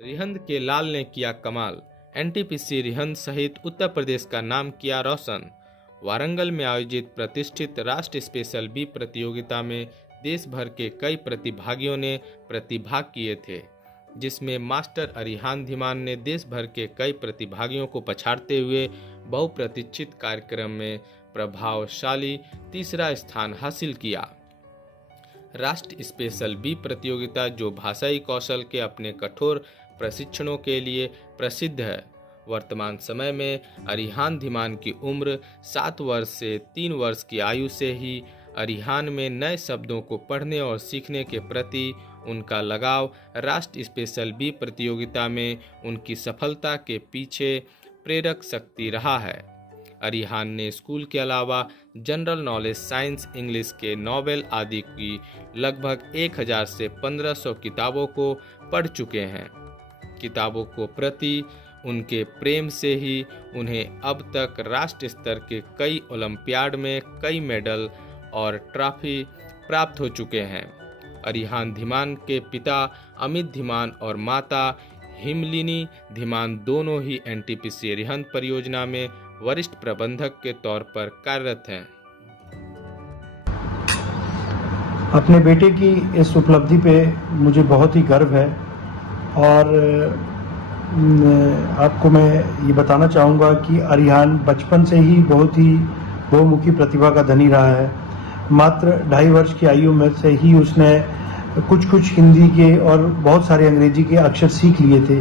रिहंद के लाल ने किया कमाल। एनटीपीसी रिहंद सहित उत्तर प्रदेश का नाम किया रोशन। वारंगल में आयोजित प्रतिष्ठित राष्ट्र स्पेशल बी प्रतियोगिता में देश भर के कई प्रतिभागियों ने प्रतिभाग किए थे, जिसमें मास्टर अरिहान धीमान ने देश भर के कई प्रतिभागियों को पछाड़ते हुए बहुप्रतीक्षित कार्यक्रम में प्रभावशाली तीसरा स्थान हासिल किया। राष्ट्र स्पेशल बी प्रतियोगिता, जो भाषाई कौशल के अपने कठोर प्रशिक्षणों के लिए प्रसिद्ध है। वर्तमान समय में अरिहान धीमान की उम्र 7 वर्ष से 3 वर्ष की आयु से ही अरिहान में नए शब्दों को पढ़ने और सीखने के प्रति उनका लगाव राष्ट्र स्पेशल बी प्रतियोगिता में उनकी सफलता के पीछे प्रेरक शक्ति रहा है। अरिहान ने स्कूल के अलावा जनरल नॉलेज, साइंस, इंग्लिश के नॉवेल आदि की लगभग 1000 से 1500 किताबों को पढ़ चुके हैं। किताबों को प्रति उनके प्रेम से ही उन्हें अब तक राष्ट्रीय स्तर के कई ओलंपियाड में कई मेडल और ट्रॉफी प्राप्त हो चुके हैं। अरिहान धीमान के पिता अमित धीमान और माता हिमलिनी धीमान दोनों ही एनटीपीसी रिहंद परियोजना में वरिष्ठ प्रबंधक के तौर पर कार्यरत हैं। अपने बेटे की इस उपलब्धि पे मुझे बहुत ही गर्व है और आपको मैं ये बताना चाहूँगा कि अरिहान बचपन से ही बहुत ही बहुमुखी प्रतिभा का धनी रहा है। मात्र 2.5 वर्ष की आयु में से ही उसने कुछ हिंदी के और बहुत सारे अंग्रेजी के अक्षर सीख लिए थे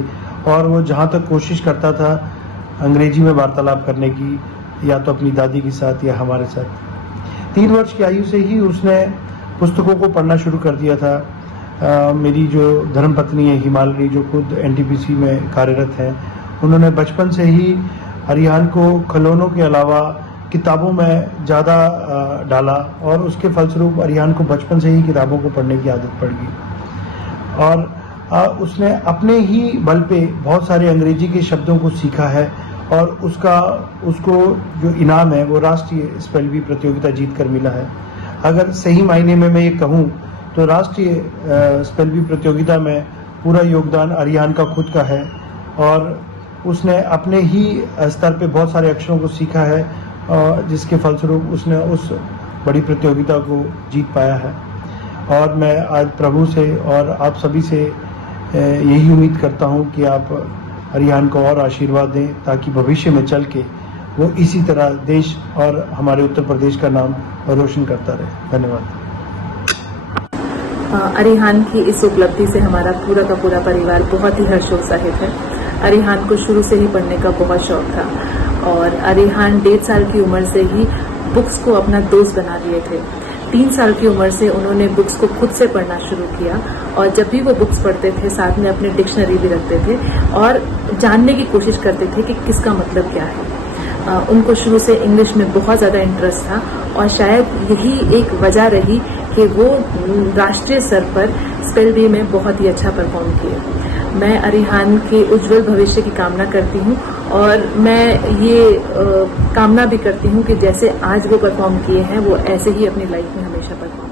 और वो जहाँ तक कोशिश करता था अंग्रेजी में वार्तालाप करने की, या तो अपनी दादी के साथ या हमारे साथ। 3 वर्ष की आयु से ही उसने पुस्तकों को पढ़ना शुरू कर दिया था। मेरी जो धर्मपत्नी है हिमालनी, जो खुद एनटीपीसी में कार्यरत है, उन्होंने बचपन से ही अरिहान को खिलौनों के अलावा किताबों में ज़्यादा डाला और उसके फलस्वरूप अरिहान को बचपन से ही किताबों को पढ़ने की आदत पड़ गई और उसने अपने ही बल पे बहुत सारे अंग्रेजी के शब्दों को सीखा है और उसको जो इनाम है वो राष्ट्रीय स्पेल बी प्रतियोगिता जीत कर मिला है। अगर सही मायने में मैं ये कहूँ तो राष्ट्रीय स्पेल बी प्रतियोगिता में पूरा योगदान अरिहान का खुद का है और उसने अपने ही स्तर पे बहुत सारे अक्षरों को सीखा है और जिसके फलस्वरूप उसने उस बड़ी प्रतियोगिता को जीत पाया है। और मैं आज प्रभु से और आप सभी से यही उम्मीद करता हूँ कि आप अरिहान को और आशीर्वाद दें ताकि भविष्य में चल के वो इसी तरह देश और हमारे उत्तर प्रदेश का नाम रोशन करता रहे। धन्यवाद। अरिहान की इस उपलब्धि से हमारा पूरा का पूरा परिवार बहुत ही हर्षोत्साहित है। अरिहान को शुरू से ही पढ़ने का बहुत शौक था और अरिहान 1.5 साल की उम्र से ही बुक्स को अपना दोस्त बना लिए थे। 3 साल की उम्र से उन्होंने बुक्स को खुद से पढ़ना शुरू किया और जब भी वो बुक्स पढ़ते थे साथ में अपने डिक्शनरी भी रखते थे और जानने की कोशिश करते थे कि किसका मतलब क्या है। उनको शुरू से इंग्लिश में बहुत ज़्यादा इंटरेस्ट था और शायद यही एक वजह रही कि वो राष्ट्रीय स्तर पर स्पेल बी में बहुत ही अच्छा परफॉर्म किए। मैं अरिहान के उज्जवल भविष्य की कामना करती हूँ और मैं ये कामना भी करती हूँ कि जैसे आज वो परफॉर्म किए हैं वो ऐसे ही अपनी लाइफ में हमेशा परफॉर्म